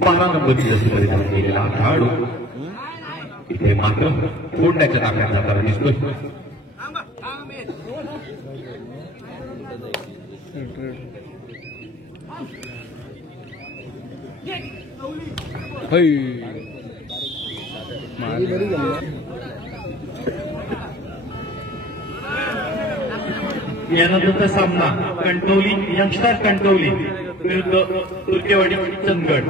बारा नंबरची जशी परिधान केलेला खेळाडू इथे मात्र फोडण्याच्या ताकद जाताना दिसतोय. यानंतरचा सामना कणकवली यंगस्टर कणकवली विरुद्ध तुर्केवाडी चंदगड.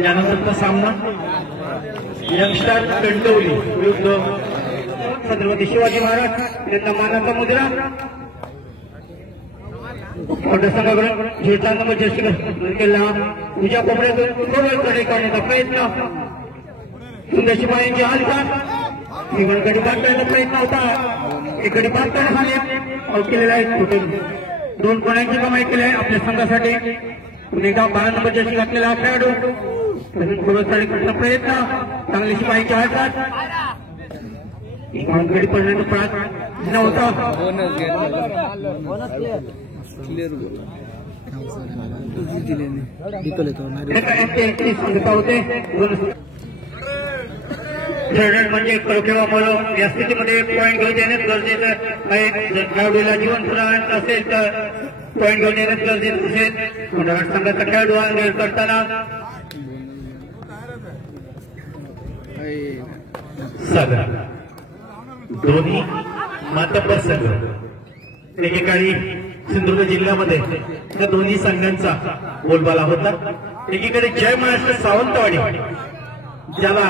यानंतरचा सामना यंगस्टर कणकवली विरुद्ध छत्रपती शिवाजी महाराज यांचा मानाचा मुद्रा. संघाकडून झेडचा नंबर जर्सी केला तुझ्या कोपऱ्यातून कडे करण्याचा प्रयत्न. सुंदर शिपायांची हालचाल गडी बाद करण्याचा प्रयत्न होता. एक गडी बाद करण्यात आले आउट केलेला आहे. दोन कोणाची कमाई केली आहे आपल्या संघासाठी. पुन्हा 12 नंबर जर्सी घातलेला हा खेळाडू करण्याचा प्रयत्न. चांगली शिपायांची हालचाल गडी पडण्याचा प्रयत्न होता. सांगता होते म्हणजे खेळामुळे या स्थितीमध्ये एक पॉईंट घेऊन येणेच गरजेचं आहे. खेळाडूला जीवन पुनरावृत्त असेल तर पॉईंट घेऊन येणेच गरजेचं असेल. संघाचा खेळाडू हा करताना साधारण दोन्ही मातब्बर संघ एकेकाळी सिंधुदुर्ग जिल्ह्यामध्ये त्या दोन्ही संघांचा बोलबाला होता. एकीकडे जय महाराष्ट्र सावंतवाडी ज्याला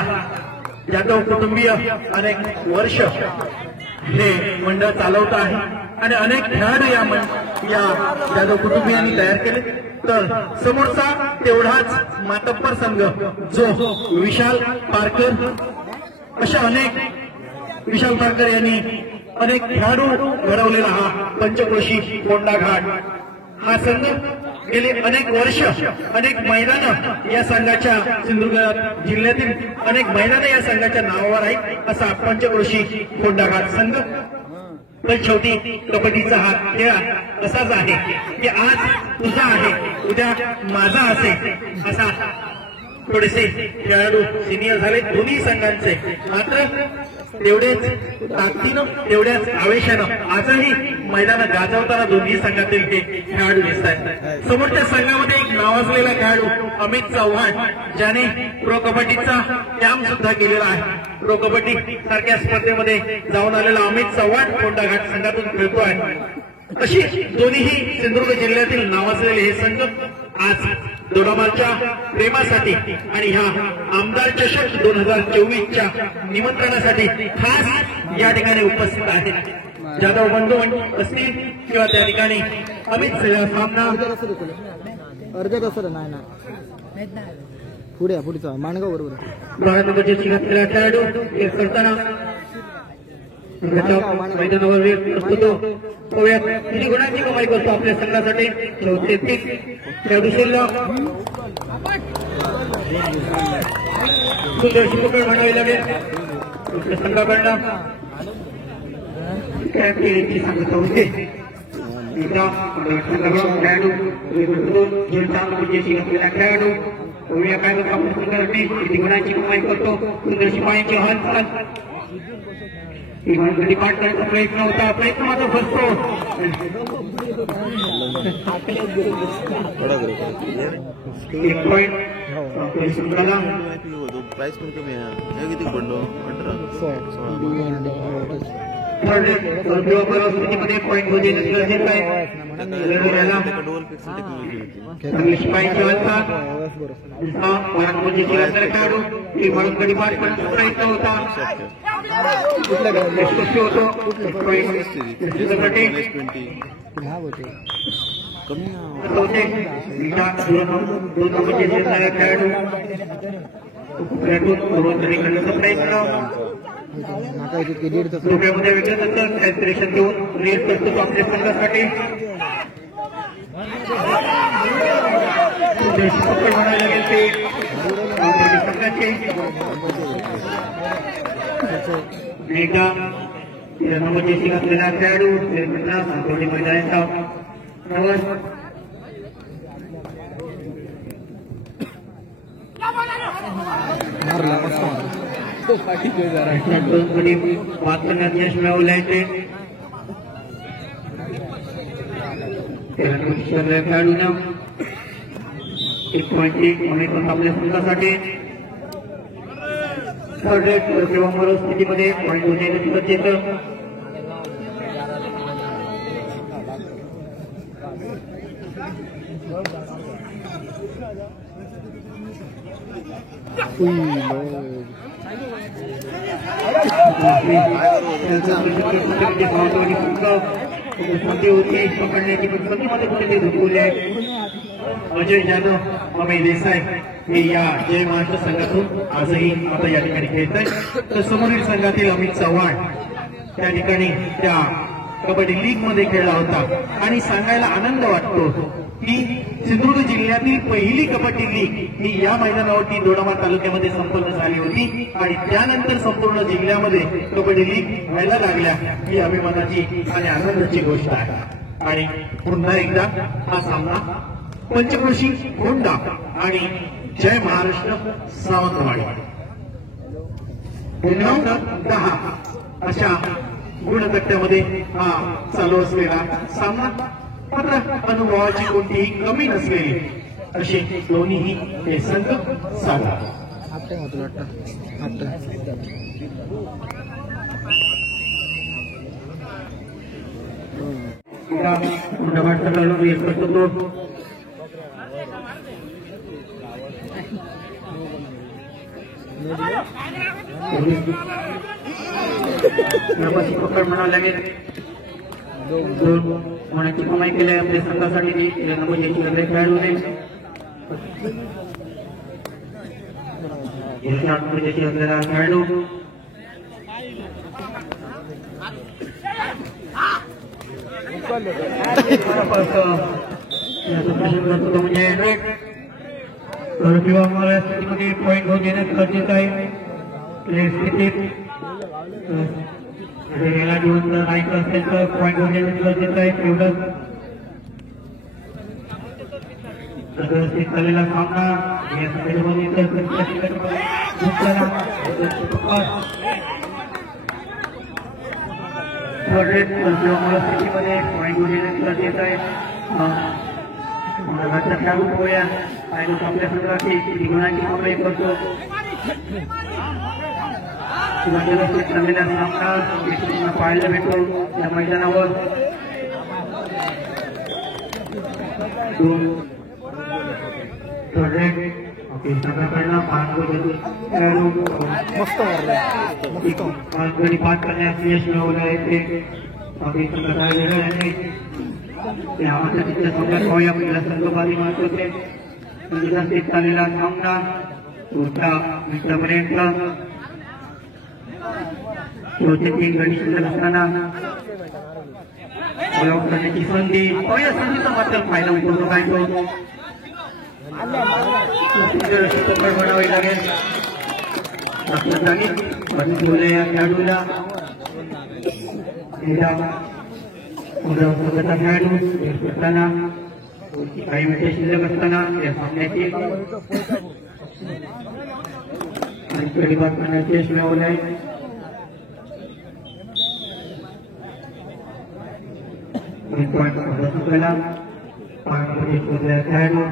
जाधव कुटुंबीय अनेक वर्ष हे मंडळ चालवत आहे आणि अनेक खेळाडू या जाधव कुटुंबियांनी तयार केले. तर समोरचा तेवढाच मातब्बर संघ जो विशाल पारकर अशा अनेक विशाल पारकर यांनी अनेक खेळाडू घडवलेला हा पंचक्रोशी कोंडा घाट हा संघ गेले अनेक वर्ष अनेक मैदानं या संघाच्या सिंधुदुर्ग जिल्ह्यातील अनेक मैदानं या संघाच्या नावावर आहेत. असा पंचक्रोशी कोंडा घाट संघ. पण शेवटी कबड्डीचा हा खेळ असाच आहे की आज तुझा आहे उद्या माझा असेल असा. थोडेसे खेळाडू सिनियर झाले दोन्ही संघांचे. मात्र तेवढेच ताकदीनं तेवढ्याच आवेशानं आजही मैदानात गाजवताना दोन्ही संघातील हे खेळाडू दिसत आहेत. समोरच्या संघामध्ये एक नावाजलेला खेळाडू अमित चव्हाण ज्याने प्रो कबड्डीचा कॅम्प सुद्धा केलेला आहे. प्रो कबड्डी सारख्या स्पर्धेमध्ये जाऊन आलेला अमित चव्हाण कोंडा घाट संघातून खेळतो आहे. अशी दोन्हीही सिंधुदुर्ग जिल्ह्यातील नावाजलेले हे संघ आज दोडामालच्या प्रेमासाठी आणि ह्या आमदार चषक 2024च्या निमंत्रणासाठी खास या ठिकाणी उपस्थित आहेत. जाधव बंधू असतील किंवा त्या ठिकाणी अमित सामना अर्ध्या तासाला नाही पुढे पुढचा माणगाव बरोबर भारतामध्ये घातलेला खेळाडू करताना मैदानावर असतो. किती गुणांची कमाई करतो आपल्या संघासाठी. 34 खेळाडू शिल्लक. सुंदरशी पकड मांडावी लागेल आपल्या संघाकडनं. सांगत होते खेळाडू खेळाडू काय किती गुणांची कमाई करतो. सुंदर शिपायांची हालचाल गडी पाठ करण्याचा प्रयत्न होता. प्रयत्न मात्र फसतो. एक पॉईंट प्राइस पण कमी आहे. किती पडलो 18 16. थर्ड किंवा परिस्थितीमध्ये पॉईंट होऊ देणं गरजेचं आहे. शिपाईची अवस्था म्हणजे जिल्ह्यातला खेळाडू ती म्हणून गडी पाठ करण्याचा प्रयत्न होता. यशस्वी होतो. रुपयामध्ये वेगळं त्याचं कॅल्क्युलेशन देऊन रेट करतो आपल्या संघासाठी. म्हणायला लागेल ते संघाचे एकदा नंबरचे सिंग असलेला खेळाडू सांगोली मैदानाचा प्रवास पाच करण्यात यश मिळवले ते खेळाडूनं 1.1 आपल्या संघासाठी. थर्ड रेट किंवा परिस्थितीमध्ये पॉईंट होण्याचं गरजेचं. होती पकडण्याची पद्धतीमध्ये कुठे झुकवले आहे. अजय जाधव अभय देसाई हे या जय महाराष्ट्र संघातून आजही आता या ठिकाणी खेळत आहे. तर समोरील संघातील अमित चव्हाण त्या ठिकाणी त्या कबड्डी लीग मध्ये खेळला होता आणि सांगायला आनंद वाटतो की सिंधुदुर्ग जिल्ह्यातील पहिली कबड्डी लीग ही या मैदानावरती दोडामार्ग तालुक्यामध्ये संपन्न झाली होती आणि त्यानंतर संपूर्ण जिल्ह्यामध्ये कबड्डी लीग व्हायला लागल्या ही अभिमानाची आणि आनंदाची गोष्ट आहे. आणि पुन्हा एकदा हा सामना पंचक्रोशी होंडा आणि जय महाराष्ट्र सावंतवाडी 10 अशा गुणगट्ट्यामध्ये हा चालू असलेला सामना. मात्र अनुभवाची कोणतीही कमी नसलेली अशी दोन्हीही हे संघ साधा. पकड म्हणावं लागेल. होण्याची कमाई केली आपल्या संघासाठी खेळाडू खेळाडू म्हणजे किंवा मला स्थितीमध्ये पॉईंट होऊन देण्यात गरजेचं आहे. स्थितीत याला जिवंत राहायचं असेल तर पॉईंट होऊन देण्यात गरजेचं आहे. तेवढंच व्यवस्थित झालेला सामना या स्थितीमध्ये पॉईंट होऊन देण्यात गरजेचं आहे. खेळाडू पोया आपल्या संघाची किती गुणांची कमाई करतो. चांगलेला सामना पाहायला भेटतो या मैदानावर. संघाकडनं गडी पास करण्यास यश मिळवलं आहे ते संघबाजी मारत होते. विकसित झालेला सामना पुढच्या मिनिटापर्यंत 3 गडी शिल्लक असताना करण्याची संधी या संधीचा मात्र फायदा उठवतो काय तो म्हणावी लागेल. या खेळाडूला खेळाडू करताना काही मिनिटे शिल्लक असताना या सामन्याची गडी बाद करण्याचे यश मिळवले आहे. खेळाडू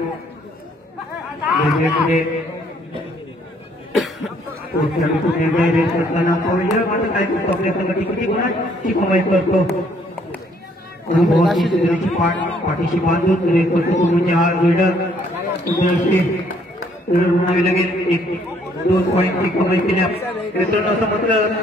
निर्णय रेस करताना पाहूया मात्र काय करतो आपल्या संघटने किती गुणाची कमाई करतो अनुभवाची सुंदरची पाठीशी बांधून रेस करतो म्हणजे हा बिल्डर म्हणावे लागेल 1-2 पॉईंटची कमाई केल्या मित्रांनो असं म्हटलं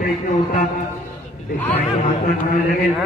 प्रयत्न होता लागेल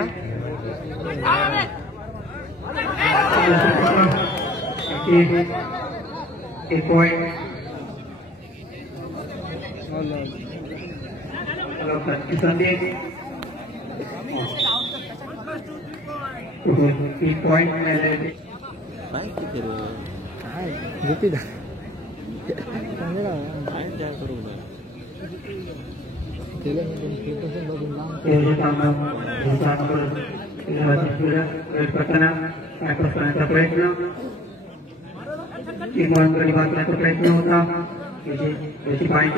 प्रयत्न होता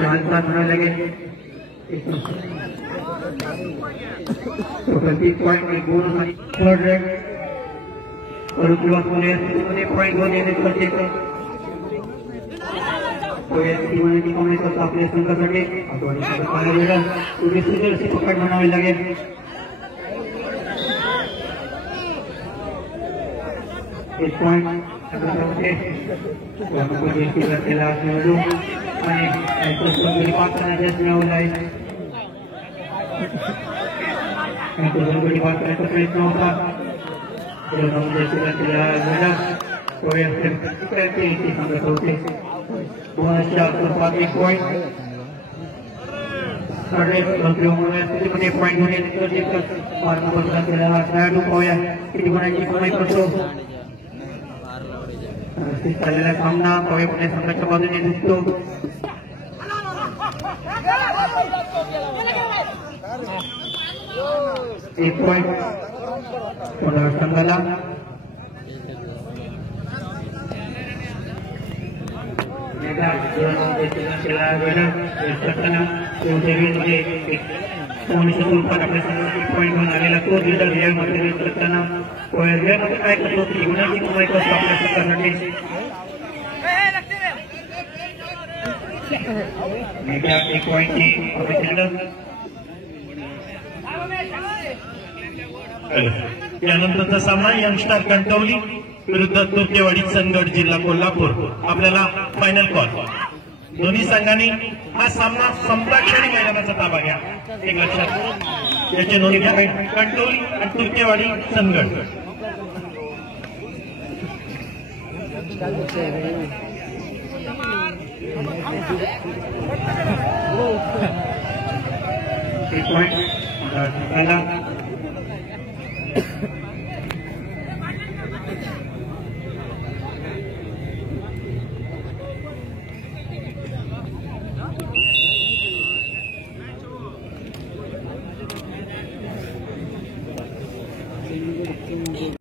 हालचाल म्हणावं लागेल आपल्या संघासाठी पकड म्हणावे लागेल एक पॉईंट प्रयत्न होता किती गुणांची कमाई करतो चाललेला सामना पुणे संघाच्या बाजूने दिसतो एक पॉईंट संघाला आपल्या संघाची पॉईंट घेऊन आलेला तो लिडर रिअलमध्ये करताना काय करतो गुणाची कमाई करतो आपल्या संघासाठी एक पॉईंटची यानंतरचा सामना यंगस्टार कणकवली विरुद्ध तुर्केवाडी संगड जिल्हा कोल्हापूर आपल्याला फायनल कॉल दोन्ही संघांनी हा सामना संप्राक्षणी मैदानाचा ताबा घ्या एक लक्षात याची नोंद घ्या कणकवली आणि तुर्केवाडी संगड एक पॉईंट